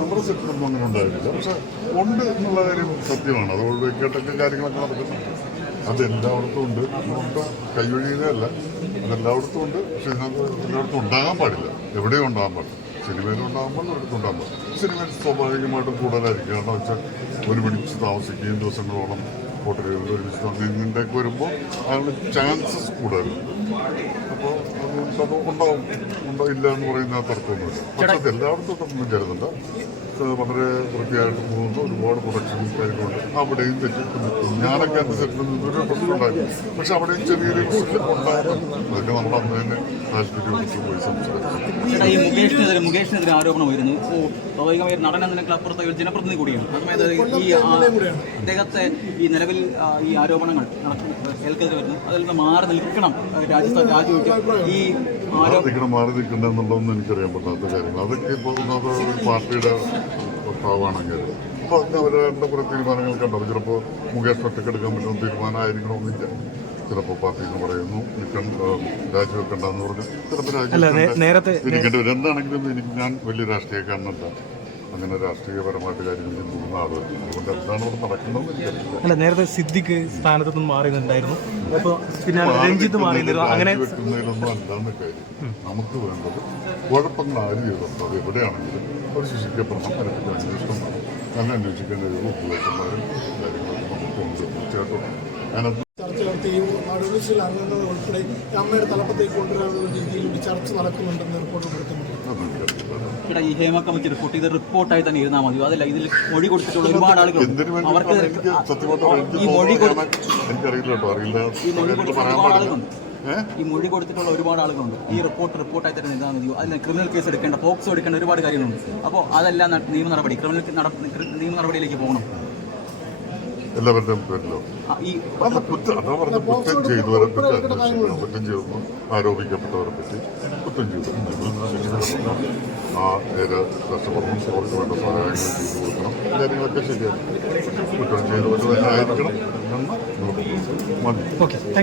നമ്മുടെ സെറ്റിലൊന്നും അങ്ങനെ ഉണ്ടായിട്ടില്ല പക്ഷെ ഉണ്ട് എന്നുള്ള കാര്യം സത്യമാണ്. അത് ഒഴിവാക്കിയിട്ടൊക്കെ കാര്യങ്ങളൊക്കെ നടക്കുന്നുണ്ട് അത് എല്ലായിടത്തും ഉണ്ട്? അതുകൊണ്ട് കൈവഴിയുകയല്ല അതെല്ലായിടത്തും ഉണ്ട്. പക്ഷെ ഇതിനകത്ത് എല്ലായിടത്തും ഉണ്ടാകാൻ പാടില്ല. എവിടെയും ഉണ്ടാകാൻ പാടില്ല. സിനിമയിലും ഉണ്ടാകാൻ പാടില്ല ഒരിടത്തും ഉണ്ടാകാൻ പാടില്ല. സിനിമയിൽ സ്വാഭാവികമായിട്ടും കൂടുതലായിരിക്കും. കാരണം വെച്ചാൽ ഒരുമിച്ച് താമസിക്കുകയും ദിവസങ്ങളോളം ഹോട്ടലുകളിൽ ഒരുമിച്ച് താമസിക്കുന്നതിന്റെയൊക്കെ വരുമ്പോൾ അതിനുള്ള ചാൻസസ് കൂടുതലുണ്ട് അപ്പോൾ അതുകൊണ്ട് അത് ഉണ്ടാവും. ഉണ്ടോ ഇല്ല എന്ന് പറയുന്ന തർക്കമൊന്നുമില്ല പക്ഷെ അത് എല്ലായിടത്തും ഒന്നും ചേരുന്നില്ല അത് വളരെ വൃത്തിയായിട്ട് പോകുന്ന. ഒരുപാട് പ്രൊഡക്ഷൻ കാര്യങ്ങളുണ്ട്. അവിടെയും തെറ്റിട്ടുണ്ട് ഞാനൊക്കെ എന്റെ സെറ്റിൽ നിന്നൊരു പ്രശ്നം ഉണ്ടായിരുന്നു പക്ഷെ അവിടെയും ചെറിയൊരു പ്രശ്നം ഉണ്ടായിരുന്നു. അതൊക്കെ നമ്മൾ അന്ന് തന്നെ താല്പര്യം എടുത്ത് പോയി സംസാരിച്ചു. മുകേഷിനെതിരെ ആരോപണം വരുന്നു ഇപ്പോൾ സ്വാഭാവികമായി നടൻ എന്നതിനേക്കാൾ അപ്പുറത്തെ ഒരു ജനപ്രതിനിധി കൂടിയാണ് അതായത് ഈ അദ്ദേഹത്തെ ഈ നിലവിൽ ആ, ഈ ആരോപണങ്ങൾ നടക്കുന്ന കേൾക്കെതിരെ വരുന്നു. അതിൽ നിന്ന് മാറി നിൽക്കണം രാജ്യത്ത് രാജിവെച്ച് ഈ ആരോപണം മാറി നിൽക്കണം എന്നുള്ളതൊന്നും എനിക്കറിയാൻ പറ്റാത്ത കാര്യങ്ങൾ അതൊക്കെ ഇപ്പോൾ പാർട്ടിയുടെ പ്രസ്താവമാണെങ്കിൽ അപ്പോൾ അതിന് അവരുടെ കുറേ തീരുമാനങ്ങളൊക്കെ ഉണ്ടാവും ചിലപ്പോൾ മുകേഷ് എടുക്കാൻ പറ്റുന്ന തീരുമാനമായിരിക്കണമെന്നില്ല. ചിലപ്പോൾ പാർട്ടി എന്ന് പറയുന്നു രാജിവെക്കണ്ടെന്ന് പറഞ്ഞു. ചിലപ്പോൾ രാജിവെക്കേണ്ടി വരും. എന്താണെങ്കിലും എനിക്ക് ഞാൻ വലിയ രാഷ്ട്രീയക്കാരനല്ല. അങ്ങനെ രാഷ്ട്രീയപരമായിട്ട് കാര്യങ്ങൾ ചിന്തിക്കുന്ന ആളുകൾ അതുകൊണ്ട് എന്താണ് ഇവിടെ നടക്കുന്നതെന്ന് എനിക്കറിയില്ല. അല്ല നേരത്തെ സിദ്ദിഖ് സ്ഥാനത്ത് നിന്ന് മാറിയുന്നുണ്ടായിരുന്നു അപ്പോൾ പിന്നെ രഞ്ജിത്ത് മാറിയിരുന്നു അങ്ങനെ വെക്കുന്നതിലൊന്നും അല്ലാന്ന് കാര്യം. നമുക്ക് വേണ്ടത് കുഴപ്പങ്ങൾ ആര് ചെയ്തിട്ടുണ്ടോ അത് എവിടെയാണെങ്കിലും അവർ ശിക്ഷിക്കപ്പെടണം അതിനെപ്പറ്റി അന്വേഷണം വേണം അങ്ങനെ അന്വേഷിക്കേണ്ട ഒരു ഉദ്യോഗസ്ഥന്മാരും കാര്യങ്ങളൊക്കെ നമുക്കുണ്ട് തീർച്ചയായിട്ടും. അതിനകത്ത് ചർച്ച നടത്തുകയും അഡ്വൈസിൽ അംഗങ്ങൾ ഉൾപ്പെടെ അമ്മയുടെ തലപ്പത്തേക്ക് കൊണ്ടുവരാനുള്ള രീതിയിൽ ഒരു ചർച്ച നടക്കുന്നുണ്ടെന്ന് റിപ്പോർട്ട് കൊടുക്കുന്നുണ്ട് ചേട്ടാ ഈ ഹേമ കമ്മിറ്റി റിപ്പോർട്ട് ഇത് റിപ്പോർട്ടായി തന്നെ ഇരുന്നാൽ മതിയോ അതല്ല ഇതിൽ മൊഴി കൊടുത്തിട്ടുള്ള ഒരുപാട് ആളുകളുണ്ട്. അവർക്ക് ഈ മൊഴി തോന്നുന്നു കൊടു- അറിയില്ല. ഈ മൊഴി കൊടുത്തിട്ടുള്ള ഒരുപാട് ആളുകളുണ്ട്. ഈ മൊഴി കൊടുത്തിട്ടുള്ള ഒരുപാട് ആളുകളുണ്ട്. ഈ റിപ്പോർട്ട് റിപ്പോർട്ടായി തന്നെ ഇരുന്നാൽ മതിയോ അതിന് ക്രിമിനൽ കേസ് എടുക്കേണ്ട പോക്സോ എടുക്കേണ്ട ഒരുപാട് കാര്യങ്ങളുണ്ട്. അപ്പോൾ അതെല്ലാം നിയമ നടപടി ക്രിമിനൽ നിയമ നടപടിയിലേക്ക് പോകണം. എല്ലാവരുടെയും പേരിലോ? അല്ല കുറ്റം അതാ പറഞ്ഞ കുറ്റം ചെയ്തവരെ പറ്റി അന്വേഷിക്കണം കുറ്റം ചെയ്തെന്ന് ആരോപിക്കപ്പെട്ടവരെ പറ്റി കുറ്റം ചെയ്തു ആ ഏത് രക്ഷപ്പെടണം അവർക്ക് വേണ്ട സഹായങ്ങൾ ചെയ്തു കൊടുക്കണം. കാര്യങ്ങളൊക്കെ ശരിയാണ് കുറ്റം ചെയ്തവർ തന്നെ ആയിരിക്കണം എന്ന് നമുക്ക് മതി. Okay thank